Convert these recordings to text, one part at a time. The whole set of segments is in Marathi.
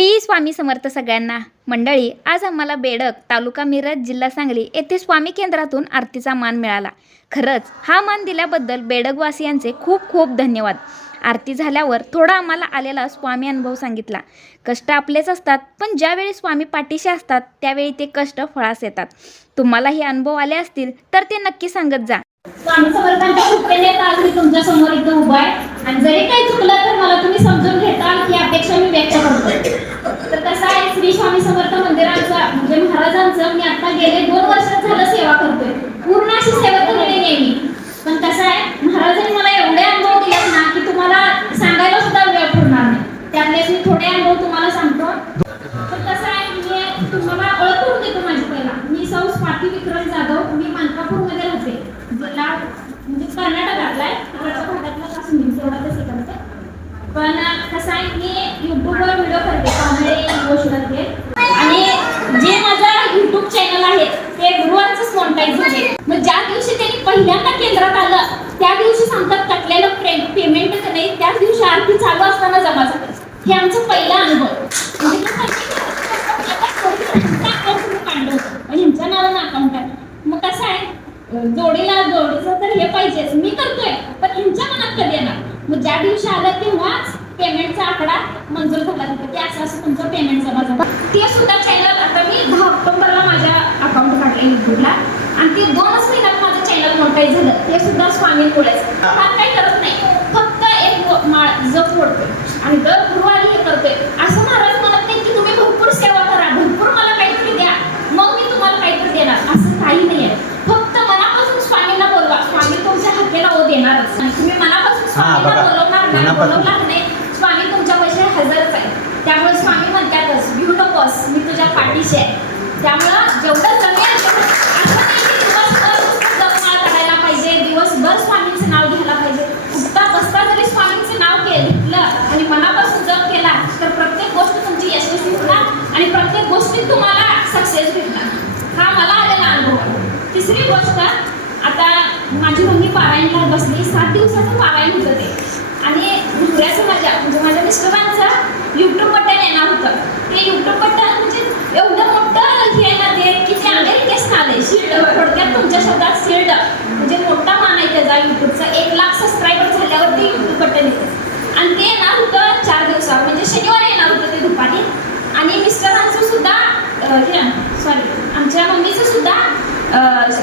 श्री स्वामी समर्थ सगळ्यांना मंडळी, आज आम्हाला बेडक तालुका मिरज जिल्हा सांगली येथे स्वामी केंद्रातून आरतीचा मान मिळाला। खरंच हा मान दिल्याबद्दल बेडकवासियांचे खूप खूप धन्यवाद। आरती झाल्यावर थोडा आम्हाला आलेला स्वामी अनुभव सांगितला। कष्ट आपलेच असतात, पण ज्यावेळी स्वामी पाठीशी असतात त्यावेळी ते कष्ट फळास येतात। तुम्हाला हे अनुभव आले असतील तर ते नक्की सांगत जा। स्वामी समर्थांच्या कृपेने आज मी तुमच्या समोर इथं उभा आहे आणि जरी काही चुकलं तर मला तुम्ही समजून घेताल ही अपेक्षा मी व्यक्त करतो। तर कसं आहे, श्री स्वामी समर्थ मंदिराचा म्हणजे महाराजांचं मी आता गेले 2 वर्ष झालं सेवा करतोय। पूर्ण अशी सेवा केलेली नाही मी, पण कसं आहे महाराजांनी मला एवढे अनुभव दिलेत ना की तुम्हाला सांगायला सुद्धा वेळ पुरणार नाही। त्यातलेच मी थोडे अनुभव तुम्हाला सांगतो। तर कसं आहे, मी तुम्हाला ओळख करून देतो माझी। पहिला मी सौ स्वाती विक्रम जाधव, मी मानकापूरमध्ये राहते, जिल्हा म्हणजे कर्नाटकातला आहे, तिकडच्या भागातला काश्मीर तेवढा तसे करते। पण कसं आहे मी यूट्यूबवर व्हिडिओ करते, कॉमेडी गोष्टी, आणि जे माझं यूट्यूब चॅनल आहे ते गुरुवारचंच मोनेटाईज झाले। मग ज्या दिवशी त्यांनी पहिल्यांदा केंद्रात आलं त्या दिवशी सांगतात टाकलेलं पेमेंट नाही, त्याच दिवशी आरती चालू असताना जमा झालं। हे आमचं पहिला अनुभव। म्हणजे ह्यांच्या नावानं अकाउंट आहे। मग कसं आहे जोडीचं तर हे पाहिजेच, मी करतोय, पण ह्यांच्या मनात कधी येणार? मग ज्या दिवशी आलं तेव्हाच पेमेंटचा आकडा मंजूर झाला की असं असं तुमचं पेमेंट जमा झालं। ते सुद्धा चॅनल आता मी 10 ऑक्टोबरला माझ्या अकाउंट काढले यूट्यूबला, आणि ते 2च महिन्यात माझं चॅनल मोनेटाईज झालं। ते सुद्धा स्वामींमुळेच। हा काही करत नाही, फक्त एक माळ जप फोडतोय आणि दर गुरुवारी हे करतोय। असं महाराज म्हणत नाही की तुम्ही भरपूर सेवा करा, भरपूर मला काहीतरी द्या मग मी तुम्हाला काहीतरी देणार, असं काही नाही आहे। फक्त मनापासून स्वामींना बोलवा, स्वामी तुमच्या हाकेला ओ देणारच। तुम्ही मनापासून स्वामींना बोलवणार नाही, बोलवणार नाही, स्वामी तुमच्या पैसे हजरच आहे। त्यामुळे स्वामी म्हणतातच भिऊ नकोस, मी तुझ्या पाठीशी आहे। त्यामुळं जेवढं जमेल असं नाही की दिवसभर जपमाळ करायला पाहिजे, दिवसभर स्वामींचं नाव घ्यायला पाहिजे। उठता बसता जरी स्वामींचं नाव घेतलं आणि मनापासून जप केला तर प्रत्येक गोष्ट तुमची यशस्वी होणार आणि प्रत्येक गोष्टीत तुम्हाला सक्सेस भेटणार। हा मला आलेला अनुभव आहे। तिसरी गोष्ट, आता माझी मम्मी पारायणला बसली, 7 दिवसाचं पारायण होतं ते, आणि दुसऱ्याचं माझ्या मिस्टरांचं यूट्यूब बटन येणार होतं। ते यूट्यूब बटन म्हणजे एवढं मोठं हे ना ते की ते अमेरिकेत आले शिल्ड, थोडक्यात तुमच्या शब्दात शिल्ड म्हणजे मोठा मान आहे त्याचा यूट्यूबचा। 1 लाख सबस्क्रायबर झाल्यावर ते यूट्यूब बटन येतं, आणि ते येणार होतं 4 दिवसावर, म्हणजे शनिवारी येणार होतं ते दुपारी। आणि मिस्टरांचं सुद्धा आमच्या मम्मीचं सुद्धा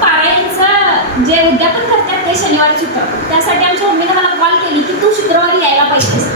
पारायणचं जे उद्यापन करतात ते शनिवारीच होतं। त्यासाठी आमच्या मम्मीने मला कॉल केली की तू शुक्रवारी यायला पाहिजेस।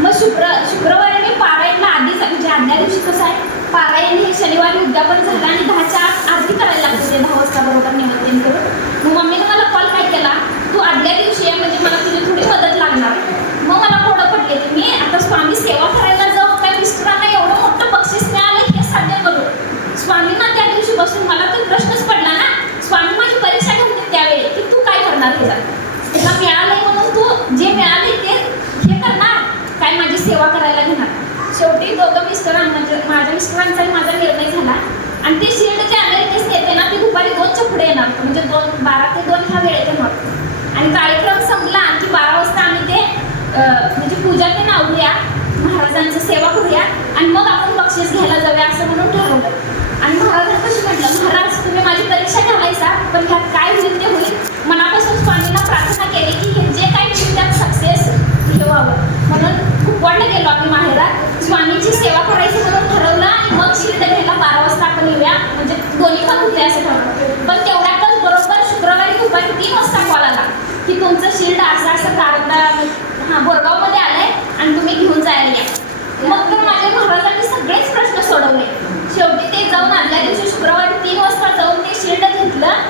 मग शुक्रवारी मी पारायणला आधीच, म्हणजे आदल्या दिवशी कसं आहे पारायण हे शनिवारी उद्यापन झालं आणि 10च्या आत आरती करायला लागते, ते 10 वाजता बरोबर निमंत्रण करून। मग मम्मीने मला कॉल काय केला, तू आदल्या दिवशी आहे म्हणजे मला तुझी थोडी मदत लागणार। मग मला थोडं पडले की मी आता स्वामी सेवा करायला जाऊ काय, मिस्टरांना एवढं मोठं बक्षीस मिळालं हे साध्य करू। स्वामींना त्या दिवशी बसून मला तर प्रश्नच पडला ना, स्वामी माझी परीक्षा घेते त्यावेळी की तू काय करणार, तुला मिळालंय म्हणून तू जे मिळाले ते हे करणार काय, माझी सेवा करायला घेणार। शेवटी दोघं म्हणजे माझ्या मिस्टरांचा आणि माझा निर्णय झाला, आणि ते शिल्ड जे अमेरिकेत येते ना ते दुपारी 2च्या पुढे येणार, म्हणजे 12 ते 2 ह्या वेळेत येणार। आणि कार्यक्रम संपला की 12 वाजता आम्ही ते म्हणजे पूजा ते आवडूया, महाराजांचं सेवा करूया आणि मग आपण बक्षीस घ्यायला जाऊया असं म्हणून ठरवलं। आणि महाराजांपाशी म्हटलं, महाराज तुम्ही माझी परीक्षा घालायचा, पण ह्यात काय होईल ते होईल। मनापासून स्वामींना प्रार्थना केली की हे जे काही होईल त्यात सक्सेस हे व्हावं। म्हणून कुपवाडला गेलो आम्ही माहेरात, स्वामींची सेवा करायची म्हणून ठरवलं, आणि मग शिल्ड घ्यायला 12 वाजता आपण येऊया, म्हणजे दोन्ही पण होते असं ठरवलं। पण तेवढ्यातच बरोबर शुक्रवारी दुपारी 3 वाजता कॉल आला की तुमचं शिल्ड असं बोरगावमध्ये आलंय आणि तुम्ही घेऊन जायला या। मग तर माझ्या महाराजांनी सगळेच प्रश्न सोडवले। शेवटी ते जाऊन आदल्या दिवशी शुक्रवारी 3 वाजता जाऊन ते शिल्ड घेतलं।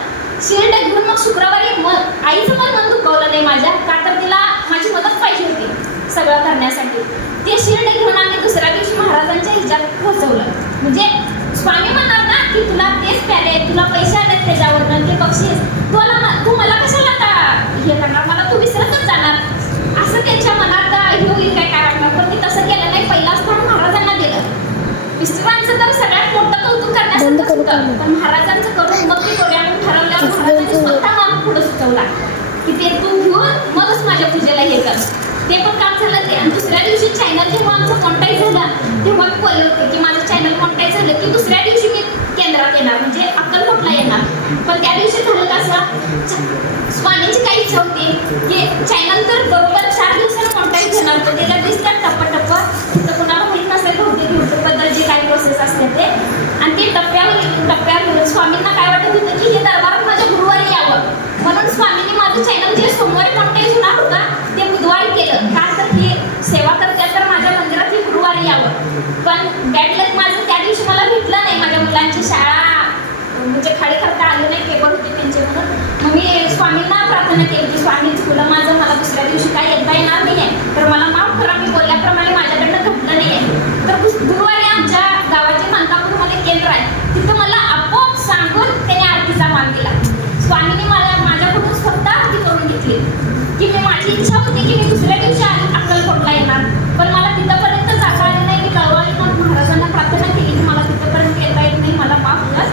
शिल्ड घेऊन मग शुक्रवारी मग आईचं पण मन दुखवलं नाही माझ्या, का तर तिला माझी मदत पाहिजे होती सगळं करण्यासाठी। ते शिल्ड घेऊन आम्ही दुसऱ्या दिवशी महाराजांच्या ह्याच्यात पोहोचवलं। म्हणजे स्वामी म्हणणार ना की तुला तेच प्याले, तुला पैसे आलेत त्याच्यावरनं ते बक्षीस, तू मला कशाला हे करणार, मला तू विसरतच जाणार, असं त्यांच्या मनात हे होईल काय वाटणार। पण ते तसं केलं नाही, पहिला स्थान महाराजांना दिलं। मिस्टरांचं तर सगळ्यात मोठं कौतुक करण्यासारखं होतं, पण महाराजांचं करून मग ते करूया म्हणून ठरवल्यावर महाराजांनी स्वतः मला पुढे सुचवला की ते तू घेऊन मगच माझ्या पूजेला हे कर। ते पण काम झालं ते. आणि दुसऱ्या दिवशी चॅनल जेव्हा आमचं मॉनिटाईज झालं तेव्हा मी बोलले होते की माझं चॅनल मॉनिटाईज झालं की दुसऱ्या दिवशी मी केंद्रात येणार, म्हणजे अक्कलकोटला येणार. पण त्या दिवशी झालं कसं, स्वामींची काही इच्छा होती की चॅनल तर बरोबर 4 दिवसांनी मॉनिटाईज होणार, तर त्याला दिसतात टप्पा तर कुणाला माहीत नसेल बहुतेक यूट्यूबबद्दल जे काही प्रोसेस असते ते. आणि ते टप्प्यावर स्वामींना काय वाटत होतं की हे दरबारात माझ्या गुरुवारी यावं, म्हणून स्वामींनी माझं चॅनल जे सोमवारी मॉनिटाईज होणार होता ते बुधवारी केलं. का तर ही सेवा करते तर माझ्या मंदिरात हे गुरुवारी यावं. पण बॅड लक माझं त्या दिवशी मला भेटलं नाही, माझ्या मुलांची शाळा म्हणजे खाली करता आली नाही, पेपर होते त्यांचे म्हणून. मग मी स्वामींना प्रार्थना केली की स्वामी तुला माझं मला दुसऱ्या दिवशी काय येता येणार नाही आहे, तर मला माफ करा, मी बोलल्याप्रमाणे माझ्याकडनं घडलं नाही आहे. तर गुरुवारी आमच्या गावाचे मानकापूरमध्ये केंद्र आहे, तिथं मला आपोआप सांगून त्याने आरतीचा मान दिला. स्वामींनी माझ्याकडून फक्त आरती करून घेतली की मी माझी इच्छा होती की मी दुसऱ्या दिवशी अक्कलकोटला येणार, पण मला तिथंपर्यंत जाता आलं नाही. मी कळवालीनाथ महाराजांना प्रार्थना केली की मला तिथंपर्यंत येता येत नाही, मला माफ करा.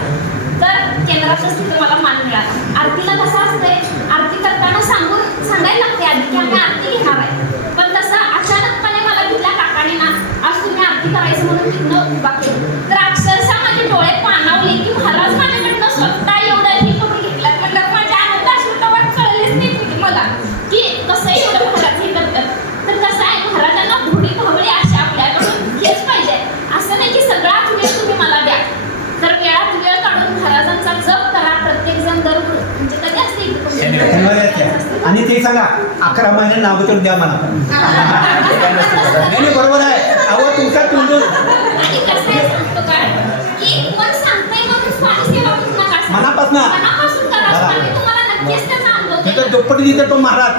तर केंद्रातच तिथं मला मान मिळाला. आरतीला कसं असतंय, आरती करताना सांगायला लागते आधी की आम्ही आरती घेणार आहे. पण तसं अचानकपणे मला तिथल्या काकाने ना आज तुम्ही आरती करायचं म्हणून तिथनं उभा केलं. तर अक्षरशः माझे डोळे पाणावले की महाराज माझ्याकडनं स्वतः एवढं हे करून घेतलं. म्हटलं माझ्या आनंद अश्रुतवाट कळलेच नाही मला की कसं एवढं महाराज हे करतात. तर कसं आहे, महाराजांना भोडी भावळी अशी आपल्याकडून घेच पाहिजे. असं नाही की सगळाच वेळ तुम्ही मला द्या. तर वेळात वेळ काढून महाराजांचा जप करा. प्रत्येक जण म्हणजे कधी असते आणि ते सांगा 11 महिने नाव तर द्या मला. नाही बरोबर आहे. अहो तुमचा तोंडून आणि कसं आहे सांगतो काय की कोण सांगताय म्हणून स्वामी सेवा करू नका. मनापासून करा. स्वामी तुम्हाला नक्कीच त्याचा अनुभव देईल. तर दुप्पट दिलं तो महाराज.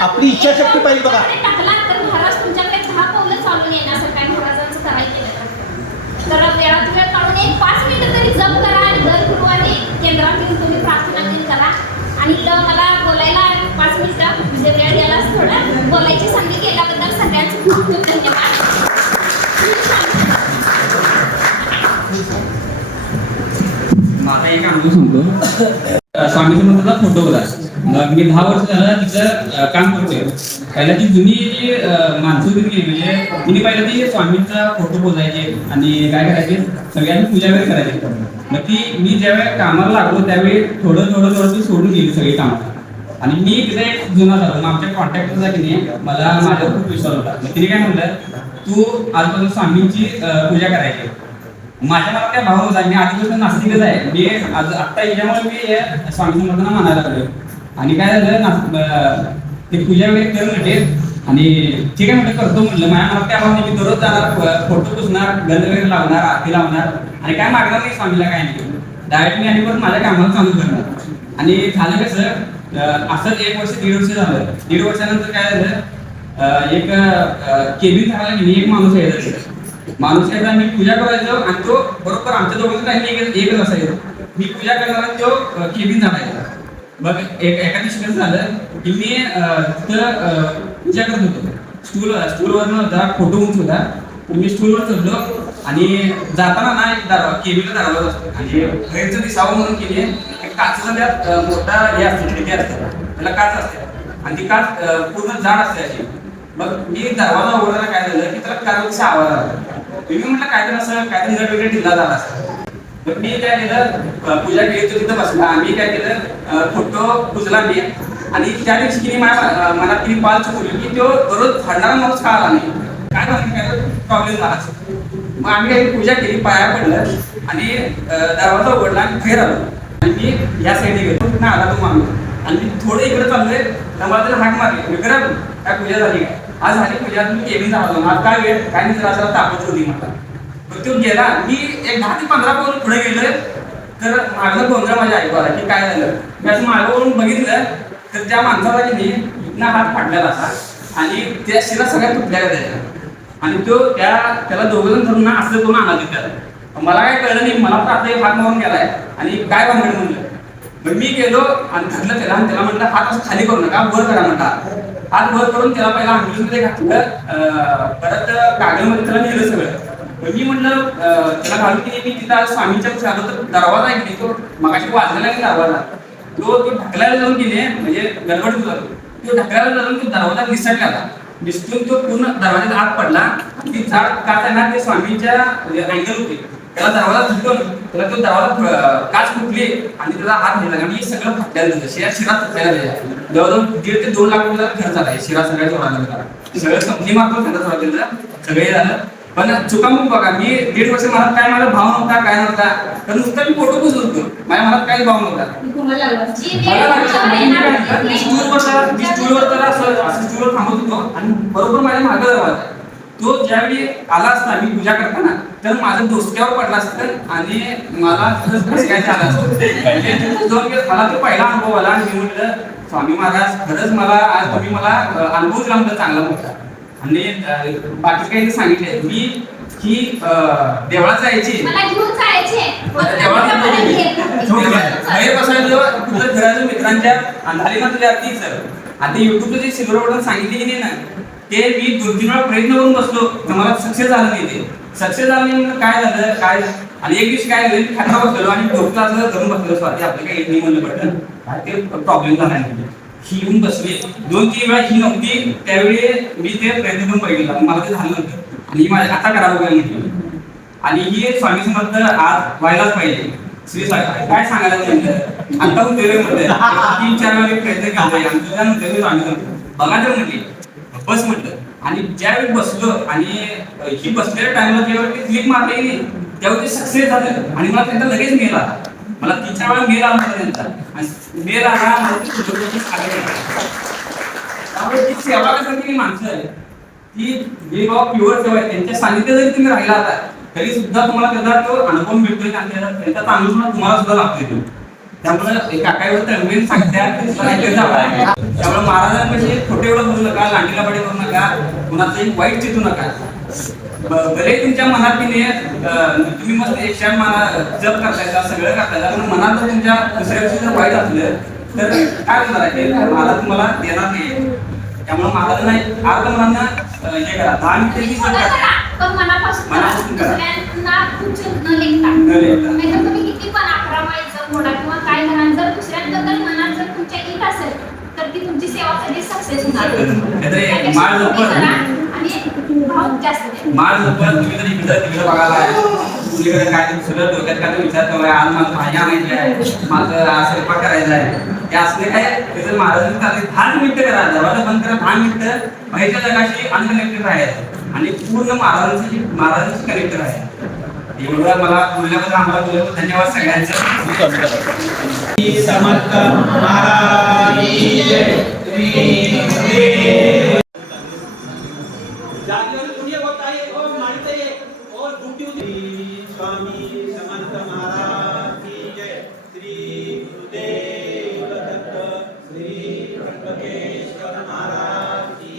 आपली इच्छाशक्ती पाहिजे बघा. टाकला तर महाराज तुमच्याकडे 10 पावलं चालून येण्यासारखं आहे. महाराजांचं करायचं तर वेळात वेळ काढून एक 5 मिनिटं तरी जप करा. आणि दर गुरुवारी केंद्रात येऊन तुम्ही प्रार्थना दिन करा. आणि मला बोलायला 5 मिनिटं म्हणजे वेळ द्यायलाच थोडं बोलायची संधी केल्याबद्दल सगळ्यांचे खूप खूप धन्यवाद. माझा एक अनुभव सांगतो. स्वामी समर्थाचा फोटो होता. मग मी 10 वर्ष झालं तिथं काम करतोय. पहिला ती जुनी जी माणसं होती म्हणजे तिने पहिला ती स्वामींचा फोटो बोलायचे आणि काय करायचे सगळ्यांनी पूजा वगैरे करायचे. मग ती मी ज्यावेळी कामाला लागलो त्यावेळी थोडं ती सोडून गेली सगळी कामं. आणि मी तिथे एक जुना झालो. मग आमच्या कॉन्टॅक्टचा की नाही मला माझ्यावर खूप विश्वास होता. मग तिने काय म्हटलं तू आजपासून स्वामींची पूजा करायची. माझ्या मला त्या भाव होता. मी आधीपासून नास्तिकच आहे. मी आत्ता याच्यामुळे मी स्वामी समर्थांना मानायला लागलो. आणि काय झालं ते पूजा वगैरे करून म्हटले आणि ठीक आहे म्हटलं करतो म्हटलं. माझ्या मला त्या भावने मी दररोज जाणार, फोटो पुसणार, गंध वगैरे लावणार, आरती लावणार आणि काय मागणार नाही स्वामीला काय नाही. डायरेक्ट मी आणि परत माझ्या कामाला चालू करणार. आणि झालं कसं असंच 1 वर्ष 1.5 वर्ष झालं. 1.5 वर्षानंतर काय झालं एक केबिन झाला की एक माणूस यायचा. मी पूजा करायचो आणि तो बरोबर आमच्या दोघांचं टाइम एकच असायचं. मी पूजा करणार आणि तो केबिन झाडायचा. मग एका दिवशी कसं झालं की मी तिथं पूजा करत होतो. स्टूलवरनं जरा फोटो उंच होता. मी स्टूलवर चढलो आणि जाताना ना एक केबिनला दरवाजा असतो आणि बाहेरचं दिसावं म्हणून केली एक काचेचा त्यात मोठा हे असतो, खिडकी असते, त्याला काच असते आणि ती काच पूर्ण जाड असते अशी. मग मी दरवाजा उघडताना काय झालं की त्याला काचा आवाज आला. मी म्हटलं काहीतरी असं काहीतरी नट वगैरे ढिल्ला झाला असं. तर मी काय केलं पूजा केली तो तिथं बसला. आम्ही काय केलं फोटो पुजला मी. आणि त्या दिवशी की माझ्या मनात तिने पाल चुकवली की तो रोज झाडणारा माणूस का आला नाही, काय प्रॉब्लेम झाला असेल. मग आम्ही काही पूजा केली, पाया पडलं आणि दरवाजा उघडला आणि बाहेर आलो. आणि मी या साईडने गेलो ना आला तो माणूस. आणि मी थोडं इकडे चाललोय तर मला त्याला हाक मारली. मी करा काय पूजा झाली काय? आज झाली पूजा. तुम्ही केबिन झाला आज काय वेळ काय नाही जरा तापत होती मला. मग तो गेला. मी एक 10 ते 15 पाऊल पुढे गेलोय तर माझं गोंधळ माझ्या ऐकू आला की काय झालं. मी असं मागवरून बघितलं तर त्या माणसाला की नाही इथनं हात फाडलेला असा आणि त्या शिरा सगळ्या तुटलेल्या त्याच्या. आणि तो त्याला दोघं धरून ना असं करून आणा तिथं. मला काय कळलं नाही. मला तर आता हात मारून गेलाय आणि काय भानगड म्हणलं. मग मी गेलो आणि धरलं त्याला आणि त्याला म्हटलं हात असं खाली करू नका, वर करा म्हटलं. हात वर करून त्याला पहिला ॲम्ब्युलन्समध्ये घातलं. परत कागदमध्ये त्याला नेलं सगळं. मग मी म्हटलं त्याला घालून की मी तिथं स्वामींच्या पाशी आलो तर दरवाजा आहे की तो मगाशी वाजलेला की दरवाजा तो ढकलायला जाऊन की नाही म्हणजे गडबड झालो. तो ढकलायला जाऊन तो दरवाजा निसटला. दिसतून तो पूर्ण दरवाजात आत पडला. ती झाड काच आहे ना ते स्वामींच्या अँगल होते, त्याला दरवाजा फुटतो, त्याला तो दरवाजा काच फुटली आणि त्याला हात गेला आणि सगळं फुटलेलं झालं. शिरा फुटलेला त्याच्या जवळजवळ 1.5 ते 2 लाख रुपयाचा खर्च झाला शिरा सगळ्या जोराला. सगळं कंपनी मार्फत त्यांचा सुरुवातीला सगळे झालं. पण चुकामूक बघा, मी 1.5 वर्ष मला काय माझा भाव नव्हता, काय नव्हता, तर नुसतं मी फोटो पुसत होतो, माझ्या मनात काही भाव नव्हता. स्टूलवर तर असं स्टूलवर थांबत होतो आणि बरोबर माझ्या मागे दरवाजा. तो ज्यावेळी आला असता मी पूजा करताना तर माझ्या डोसक्यावर पडला असतं आणि मला खरंच काय झालं असतं. मला तो पहिला अनुभव आला आणि मी म्हटलं स्वामी महाराज खरंच मला आज तुम्ही मला अनुभव दिला म्हटलं चांगला मोठा. आणि बाकी काही सांगितले मी की देवळात जायची, बाहेर बसायचं तुझं घराच्या मित्रांच्या अंधारी ना तुझ्या आरती सर. आता युट्यूबला जे सिल्वर बटन सांगितले नाही ना ते मी 2-3 वेळा प्रयत्न करून बसलो तर मला सक्सेस झालं नाही. ते सक्सेस झालं नाही म्हणून काय झालं काय. आणि एक दिवशी काय झालं खाटा बसलेलो आणि डोकं असं धरून बसलेलो स्वाती आपलं काही येत नाही म्हणलं बटन काय ते प्रॉब्लेम झाला नाही. ही येऊन बसली 2-3 वेळा ही नव्हती त्यावेळी मी ते प्रयत्न करून बघितला मला ते झालं नव्हतं आणि माझ्या आता करावं काय म्हटलं. आणि ही स्वामी समर्थ आज व्हायलाच पाहिजे. श्री स्वामी काय सांगायला म्हटलं आता होते म्हटलं 3-4 वेळा प्रयत्न केला आणि तुझ्यानंतर मी स्वामी बघा तर म्हटली बस म्हटलं. आणि ज्यावेळी बसलो आणि ही बसलेल्या टाइमला ज्यावेळी क्लिक मारली त्यावेळी सक्सेस झालं आणि मला त्यांचा लगेच मेल आला. मला 3-4 वेळा मेल आला त्यांचा आणि मेल आला त्यामुळे ती सेवा करण्याची माणसं आहे ती जे बाबा प्युअर सेवा आहे त्यांच्या सानिध्यात जरी तुम्ही राहिला आता तरी सुद्धा तुम्हाला त्याचा तो अनुभव मिळतोय आणि त्यांचा चांगला तुम्हाला सुद्धा लागतोय. त्यामुळे काकाईवर तळमेल सांगतात त्यामुळे महाराजांपाशी खोटे एवढं करू नका, लांडीला पाडी करू नका, कुणाचंही वाईट चितू नका. भले तुमच्या मनात तुम्ही मग 108 माळा जप करतायचा सगळं करतायचा पण मनात जर तुमच्या दुसऱ्या दिवशी जर वाईट असलं तर काय होणार आहे महाराज तुम्हाला देणार नाही. त्यामुळे महाराजांना अर्ध मनांना हे करा 10 मिनिटं मनापासून करा काय करा. जर दुसऱ्यांबद्दल मनात जर तुमच्या येत असेल तर ती तुमची सेवा कधी सक्सेस होणार. माळ जपत आणि भाव जास्त माळ जपत तुम्ही जर इकडं तिकडं बघायला मुलीकडे काय सगळं डोक्यात काय विचार करायला आज मला भाज्या आणायची आहे माझं आज स्वयंपाक करायचा आहे ते असले काय त्याचं महाराजांनी 10 मिनिटं करा दरवाजा बंद करा 10 मिनिटं बाहेरच्या जगाशी अनकनेक्टेड राहायचं आणि पूर्ण महाराजांची कनेक्टेड आहे. एवढं मला बोलल्याबद्दल आम्हाला बोलल्याबद्दल धन्यवाद सगळ्यांचं. समर्थ महाराज की जय. स्वामी समर्थ महाराज की जय. श्री गुरुदेव दत्त श्री त्र्यंबकेश्वर महाराज की